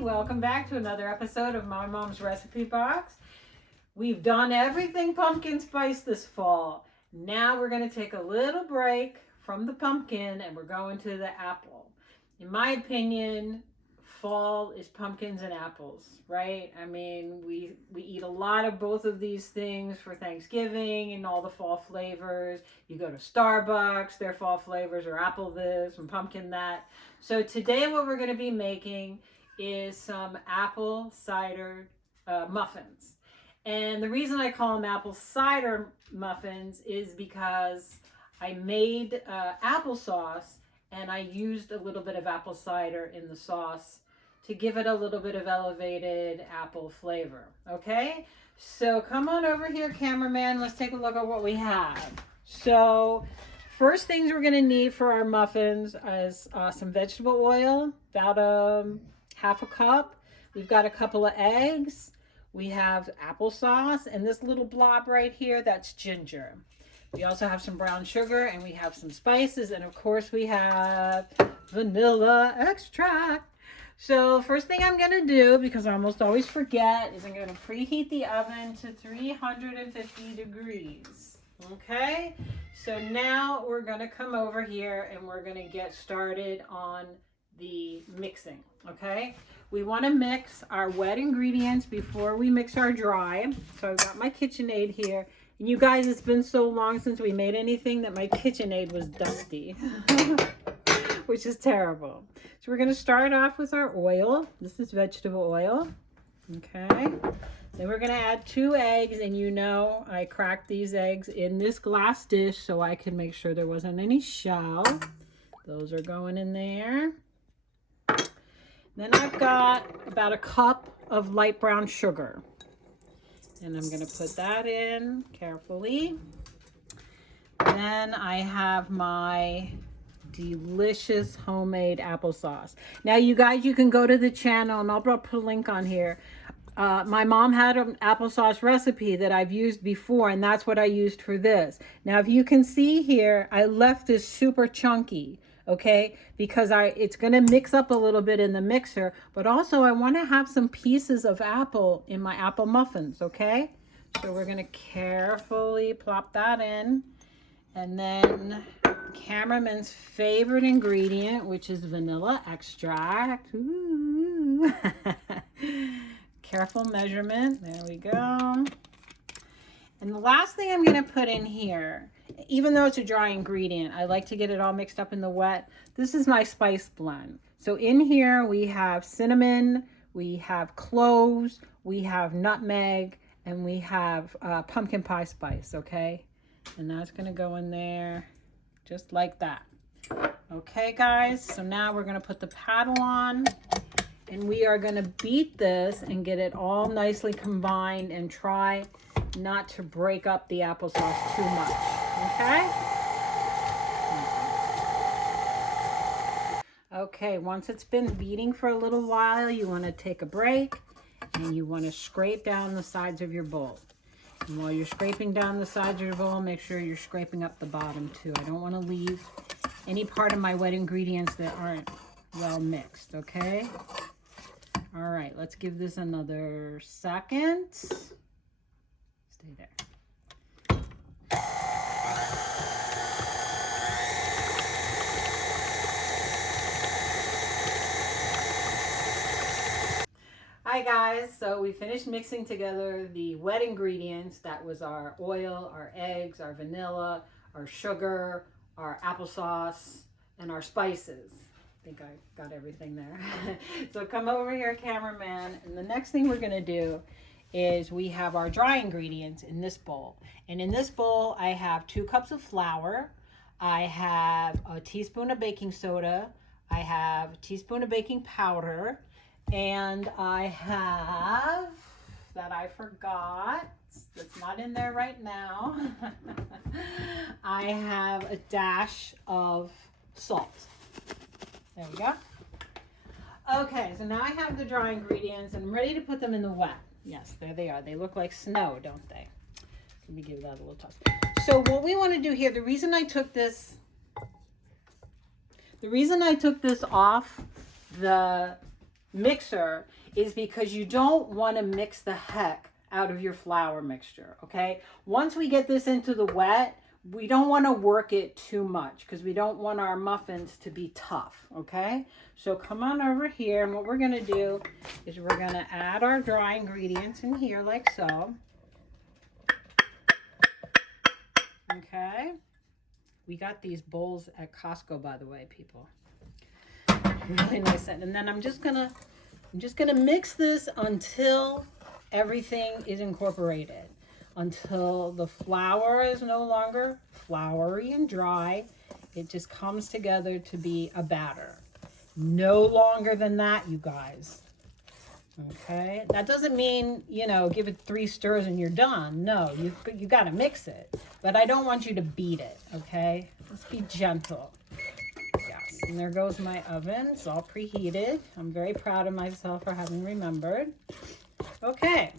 Welcome back to another episode of My Mom's Recipe Box. We've done everything pumpkin spice this fall. Now we're going to take a little break from the pumpkin and we're going to the apple. In my opinion, fall is pumpkins and apples, right? I mean, we eat a lot of both of these things for Thanksgiving and all the fall flavors. You go to Starbucks, their fall flavors are apple this and pumpkin that. So today what we're going to be making is some apple cider muffins. And the reason I call them apple cider muffins is because I made applesauce and I used a little bit of apple cider in the sauce to give it a little bit of elevated apple flavor. Okay, so come on over here, cameraman. Let's take a look at what we have. So first things we're going to need for our muffins is some vegetable oil, about half a cup. We've got a couple of eggs. We have applesauce, and this little blob right here, that's ginger. We also have some brown sugar, and we have some spices, and of course we have vanilla extract. So first thing I'm going to do, because I almost always forget, is I'm going to preheat the oven to 350 degrees. Okay, so now we're going to come over here and we're going to get started on the mixing. Okay, we want to mix our wet ingredients before we mix our dry. So I've got my KitchenAid here, and you guys, it's been so long since we made anything that my KitchenAid was dusty which is terrible. So we're going to start off with our oil. This is vegetable oil. Okay, then we're going to add 2 eggs, and you know I cracked these eggs in this glass dish so I could make sure there wasn't any shell. Those are going in there. Then I've got about a cup of light brown sugar, and I'm going to put that in carefully. Then I have my delicious homemade applesauce. Now you guys, you can go to the channel and I'll put a link on here. My mom had an applesauce recipe that I've used before, and that's what I used for this. Now if you can see here, I left this super chunky. Okay, because it's going to mix up a little bit in the mixer, but also I want to have some pieces of apple in my apple muffins. Okay, so we're going to carefully plop that in, and then cameraman's favorite ingredient, which is vanilla extract. Ooh. Careful measurement. There we go. And the last thing I'm going to put in here, even though it's a dry ingredient, I like to get it all mixed up in the wet. This is my spice blend. So in here we have cinnamon, we have cloves, we have nutmeg, and we have pumpkin pie spice, okay? And that's going to go in there just like that. Okay, guys, so now we're going to put the paddle on, and we are going to beat this and get it all nicely combined and try not to break up the applesauce too much. Okay? Okay, once it's been beating for a little while, you want to take a break and you want to scrape down the sides of your bowl. And while you're scraping down the sides of your bowl, make sure you're scraping up the bottom too. I don't want to leave any part of my wet ingredients that aren't well mixed, okay? All right, let's give this another second. Stay there. Hi guys, so we finished mixing together the wet ingredients. That was our oil, our eggs, our vanilla, our sugar, our applesauce, and our spices. I think I got everything there. So come over here, cameraman, and the next thing we're gonna do is we have our dry ingredients in this bowl. And in this bowl, I have 2 cups of flour. I have a teaspoon of baking soda. I have a teaspoon of baking powder. And I have, that I forgot, that's not in there right now. I have a dash of salt. There we go. Okay, so now I have the dry ingredients and I'm ready to put them in the wet. Yes, there they are. They look like snow, don't they? Let me give that a little toss. So what we want to do here, the reason I took this off the mixer is because you don't want to mix the heck out of your flour mixture, okay? Once we get this into the wet, we don't want to work it too much because we don't want our muffins to be tough, okay? So come on over here, and what we're going to do is we're going to add our dry ingredients in here like so. Okay? We got these bowls at Costco, by the way, people. Really nice. And then I'm just gonna mix this until everything is incorporated, until the flour is no longer floury and dry. It just comes together to be a batter. No longer than that, you guys. Okay, that doesn't mean, you know, give it 3 stirs and you're done. No, you got to mix it, but I don't want you to beat it. Okay, let's be gentle. Yes, and there goes my oven. It's all preheated. I'm very proud of myself for having remembered. Okay,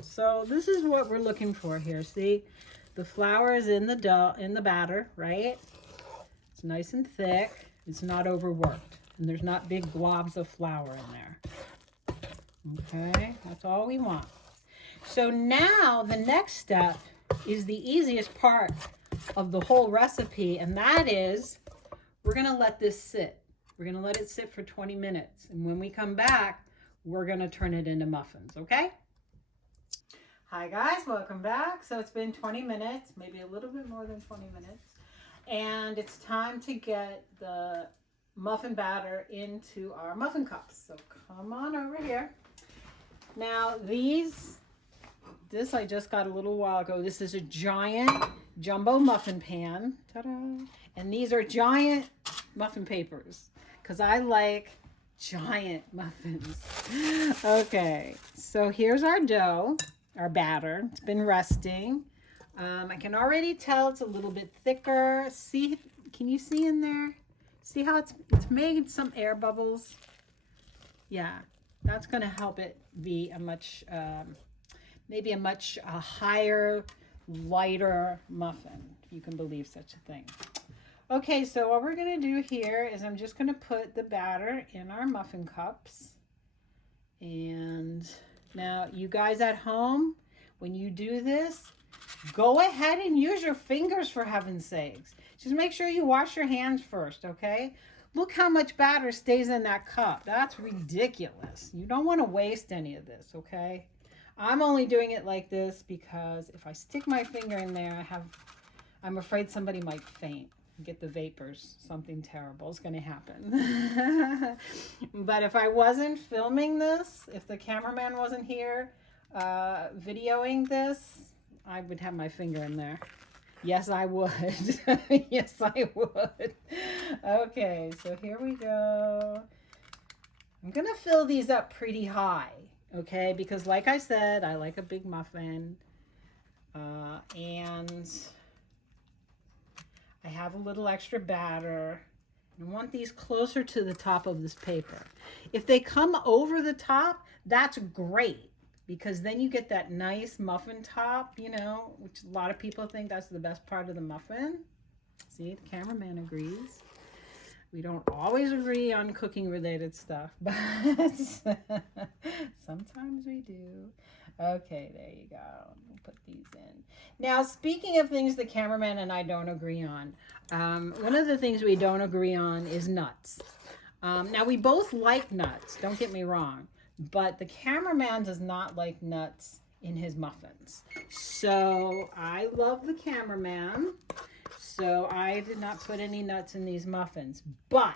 so this is what we're looking for here. See, the flour is in the dough, in the batter, right? It's nice and thick. It's not overworked, and there's not big globs of flour in there. Okay, that's all we want. So now the next step is the easiest part of the whole recipe, and that is we're going to let this sit. We're going to let it sit for 20 minutes, and when we come back, we're going to turn it into muffins, okay? Hi guys, welcome back. So it's been 20 minutes, maybe a little bit more than 20 minutes, and it's time to get the muffin batter into our muffin cups. So come on over here. Now this I just got a little while ago. This is a giant jumbo muffin pan. Ta-da! And these are giant muffin papers because I like giant muffins. Okay, so here's our dough, our batter. It's been resting. I can already tell it's a little bit thicker. See, can you see in there? See how it's made some air bubbles? Yeah. That's going to help it be a much, maybe a much higher, lighter muffin, if you can believe such a thing. Okay, so what we're going to do here is I'm just going to put the batter in our muffin cups. And now you guys at home, when you do this, go ahead and use your fingers for heaven's sakes. Just make sure you wash your hands first, okay? Look how much batter stays in that cup. That's ridiculous. You don't want to waste any of this, okay? I'm only doing it like this because if I stick my finger in there, I'm afraid somebody might faint, get the vapors. Something terrible is going to happen. But if I wasn't filming this, if the cameraman wasn't here videoing this, I would have my finger in there. Yes, I would. Yes, I would. Okay, so here we go. I'm going to fill these up pretty high, okay? Because like I said, I like a big muffin. And I have a little extra batter. I want these closer to the top of this paper. If they come over the top, that's great. Because then you get that nice muffin top, you know, which a lot of people think that's the best part of the muffin. See, the cameraman agrees. We don't always agree on cooking related stuff, but sometimes we do. Okay, there you go. We'll put these in. Now, speaking of things the cameraman and I don't agree on, one of the things we don't agree on is nuts. Now, we both like nuts, don't get me wrong. But the cameraman does not like nuts in his muffins. So I love the cameraman. So I did not put any nuts in these muffins. But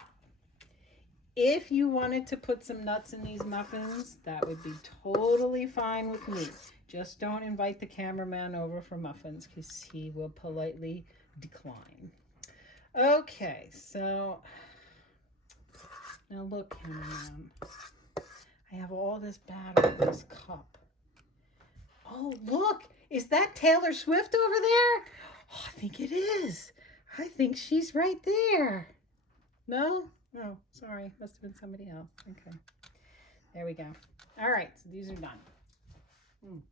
if you wanted to put some nuts in these muffins, that would be totally fine with me. Just don't invite the cameraman over for muffins because he will politely decline. Okay, so now look, cameraman. I have all this batter in this cup. Oh, look. Is that Taylor Swift over there? Oh, I think it is. I think she's right there. No? Oh, sorry. Must have been somebody else. Okay. There we go. All right. So these are done. You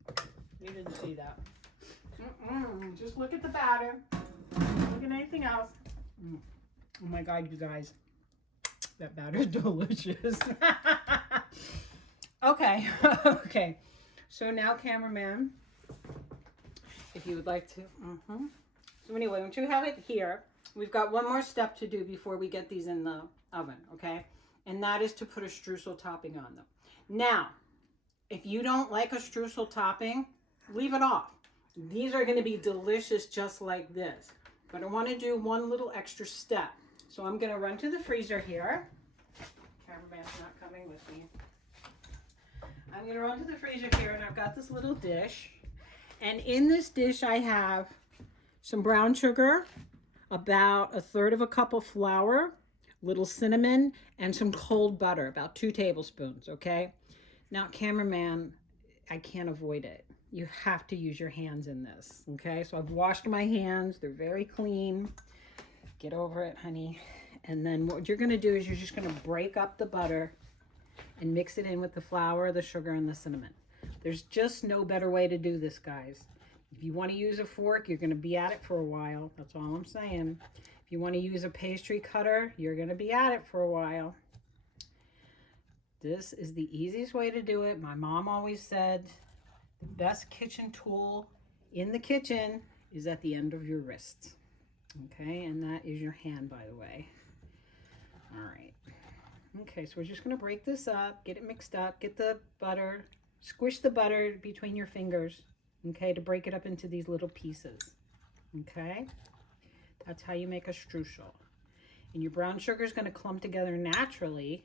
didn't see that. Just look at the batter. Don't look at anything else. Oh my God, you guys. That batter's delicious. Okay. Okay. So now, cameraman, if you would like to. So anyway, once you have it here, we've got one more step to do before we get these in the oven, okay? And that is to put a streusel topping on them. Now, if you don't like a streusel topping, leave it off. These are going to be delicious just like this. But I want to do one little extra step. So I'm going to run to the freezer here. Cameraman's not coming with me. I'm going to run to the freezer here, and I've got this little dish. And in this dish I have some brown sugar, about 1/3 cup of flour, little cinnamon, and some cold butter, about 2 tablespoons, okay? Now, cameraman, I can't avoid it. You have to use your hands in this, okay? So I've washed my hands. They're very clean. Get over it, honey. And then what you're going to do is you're just going to break up the butter and mix it in with the flour, the sugar, and the cinnamon. There's just no better way to do this, guys. If you want to use a fork, you're going to be at it for a while. That's all I'm saying. If you want to use a pastry cutter, you're going to be at it for a while. This is the easiest way to do it. My mom always said the best kitchen tool in the kitchen is at the end of your wrist. Okay, and that is your hand, by the way. All right. Okay, so we're just going to break this up, get it mixed up, get the butter, squish the butter between your fingers, okay, to break it up into these little pieces. Okay, that's how you make a streusel. And your brown sugar is going to clump together naturally,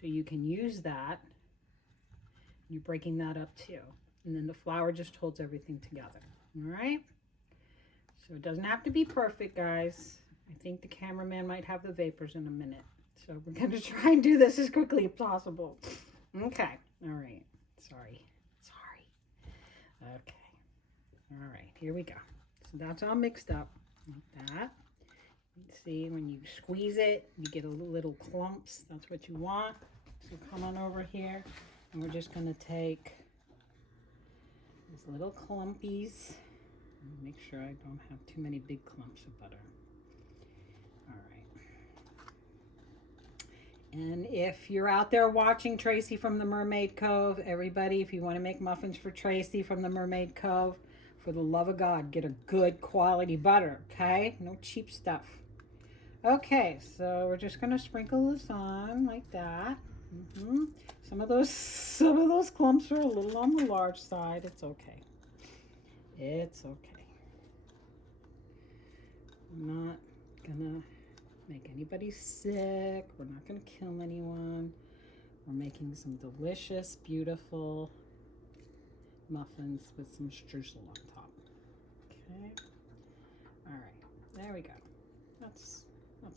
so you can use that. You're breaking that up too. And then the flour just holds everything together. All right? So it doesn't have to be perfect, guys. I think the cameraman might have the vapors in a minute. So we're going to try and do this as quickly as possible. Okay. All right. Sorry. Okay. All right. Here we go. So that's all mixed up like that. See, when you squeeze it, you get a little clumps. That's what you want. So come on over here, and we're just going to take these little clumpies. Make sure I don't have too many big clumps of butter. All right. And if you're out there watching Tracy from the Mermaid Cove, everybody, if you want to make muffins for Tracy from the Mermaid Cove, for the love of God, get a good quality butter, okay? No cheap stuff. Okay, so we're just going to sprinkle this on like that. Some of those clumps are a little on the large side. It's okay. It's okay. I'm not gonna make anybody sick. We're not gonna kill anyone. We're making some delicious, beautiful muffins with some streusel on top. Okay. All right. There we go. That's fine.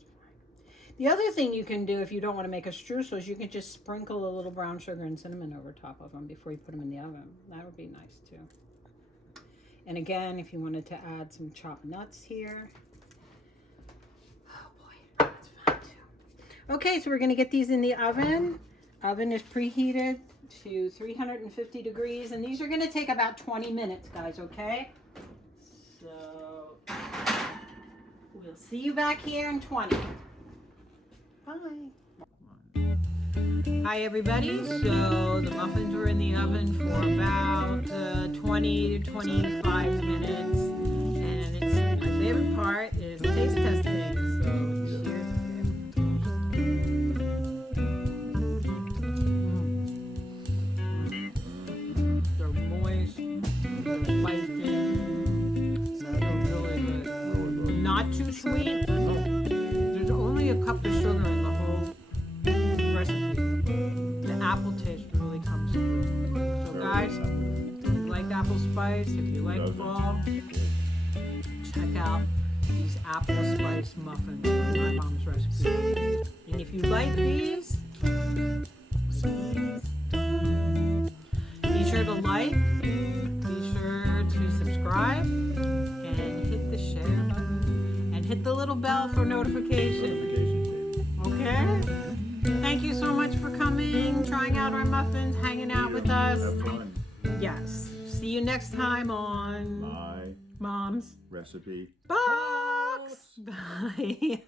The other thing you can do if you don't want to make a streusel is you can just sprinkle a little brown sugar and cinnamon over top of them before you put them in the oven. That would be nice too. And again, if you wanted to add some chopped nuts here. Oh boy, that's fine too. Okay, so we're going to get these in the oven. Oven is preheated to 350 degrees, and these are going to take about 20 minutes, guys, okay? So we'll see you back here in 20. Bye. Hi everybody, so the muffins were in the oven for about 20 to 25 minutes, and it's my favorite part is taste testing, so cheers. They're moist, they're spicy, they're really good. Not too sweet. There's only a cup of sugar in the whole recipe. The apple taste really comes through. So guys, if you like apple spice, if you like fall, check out these apple spice muffins from my mom's recipe. And if you like these, be sure to like, be sure to subscribe, and hit the share button, and hit the little bell for notifications. Okay? Okay. Thank you so much for coming, trying out our muffins, hanging out with us. Have fun. Yes. See you next time on My Mom's recipe Box. Bye.